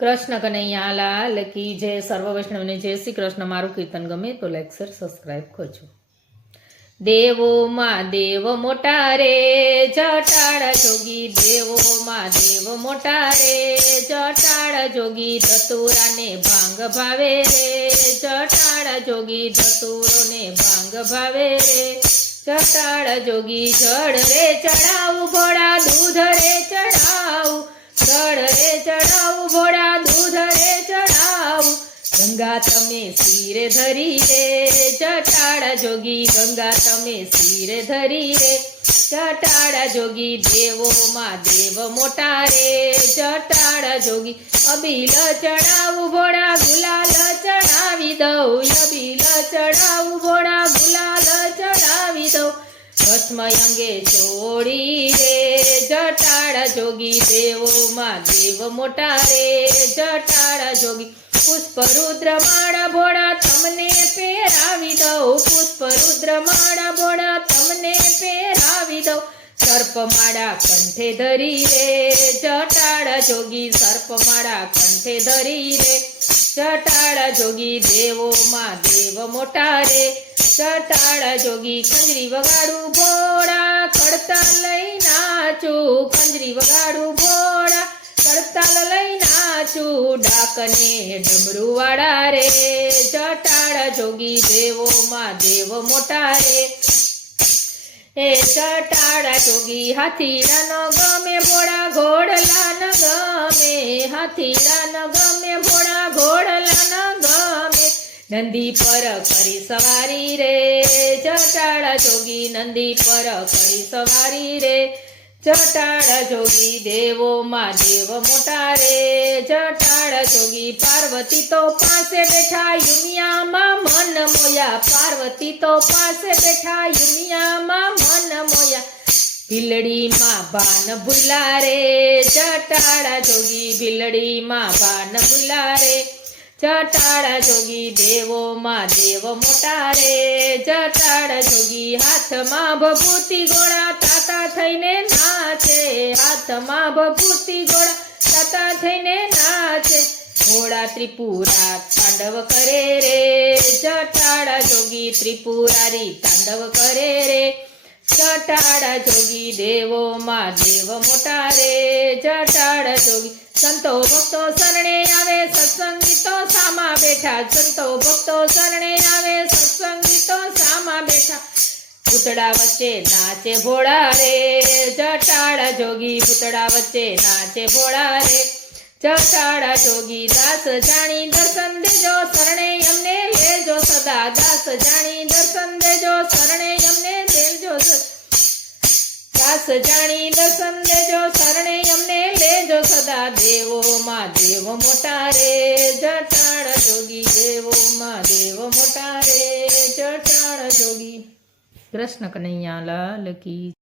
કૃષ્ણ કનૈયા લાલ કી જય. સર્વ વૈષ્ણવને જય શ્રી કૃષ્ણ. મારું કીર્તન ગમે તો લાઈક શેર સબસ્ક્રાઈબ કરજો. દેવોમાં દેવ મોટા રે જટાળ જોગી, દેવોમાં દેવ મોટા રે જટાળ જોગી, ધતુરાને ભાંગ ભાવે રે જટાળ જોગી, ધતુરોને ભાંગ ભાવે રે જટાળ જોગી. જળ રે ચડાવું ભોળા, દૂધ રે ચડાવું, જળ રે ચડાવું ભોળા, દૂધ રે ચડાવું, ગંગા તમે શિરે ધરી રે જટાળ જોગી, ગંગા તમે શિરે ધરી રે જટાળ જોગી. દેવોમાં દેવ મોટા રે જટાળ જોગી, અબીલ ચડાવું ભોળા, ગુલાલ ચડાવી દઉં, અબીલ ચડાવું ભોળા, ગુલાલ ચડાવી દઉં, ભસ્મ અંગે છોડી રે જટાળ જોગી. દેવોમાં દેવ મોટા રે જટાળ જોગી, પુષ્પ રુદ્ર માળા ભોળા તમને પહેરાવી દઉં, પુષ્પ રુદ્ર માળા ભોળા તમને પહેરાવી દઉં, સર્પ માળા કંઠે ધરી રે જટાળ જોગી, સર્પ માળા કંઠે ધરી રે જટાળ જોગી. દેવોમાં દેવ મોટા રે જટાળ જોગી, કંજરી વગાડું ભોળા, કડતાલ લઈ નાચું, કંજરી વગાડું ભોળા, કડતાલ લઈ નાચું, ડાકને ડમરૂ વાળા રે જટાળ જોગી. દેવોમાં દેવ મોટા રે એ જટાળ જોગી, હાથીડા ન ગમે ભોળા, ઘોડલા ન ગમે, હાથીડા ન ગમે ભોળા, ઘોડલા ન ગમે, નંદી પર કરી સવારી રે જટાળ જોગી, નંદી પર કરી સવારી રે જટાળ જોગી. દેવોમાં દેવ મોટા રે જટાળ જોગી, પાર્વતી તો પાસે બેઠા યુમિયામાં મન મોયા, પાર્વતી તો પાસે બેઠા યુમિયામાં મન મોયા, ભીલડીમાં ભાન ભૂલા રે જટાળ જોગી, ભીલડીમાં ભાન ભૂલા રે જટાળ જોગી. દેવોમાં દેવ મોટા રે જટાળ જોગી, હાથમાં ભભૂતિ ગોળા તાતા થઈને નાચે, હાથમાં ભભૂતિ ગોળા તાતા થઈને નાચે, ઘોડા ત્રિપુરા તાંડવ કરે રે જટાળ જોગી, ત્રિપુરારી તાંડવ કરે રે જટાળ જોગી. દેવોમાં દેવ મોટા રે જટાળ જોગી, સંતો ભક્તો શરણે આવે, સત્સંગી તો સામા બેઠા, સંતો ભક્તો શરણે આવે, સત્સંગી તો સામા બેઠા, ભૂતડા વચ્ચે નાચે ભોળા રે જટાળ જોગી, ભૂતડા વચ્ચે નાચે ભોળા રે જટાળ જોગી. દાસ જાણી દર્શન દેજો, શરણે અમને લેજો સદા, દાસ જાણી દર્શન દેજો, શરણે અમને લેજો સદા, દાસ જાણી દર્શન દેજો, શરણે અમને લેજો સદા. દેવોમાં દેવ મોટા રે જટાળ જોગી, દેવોમાં દેવ મોટા રે જટાળ જોગી. કૃષ્ણ કનૈયા લાલ કી.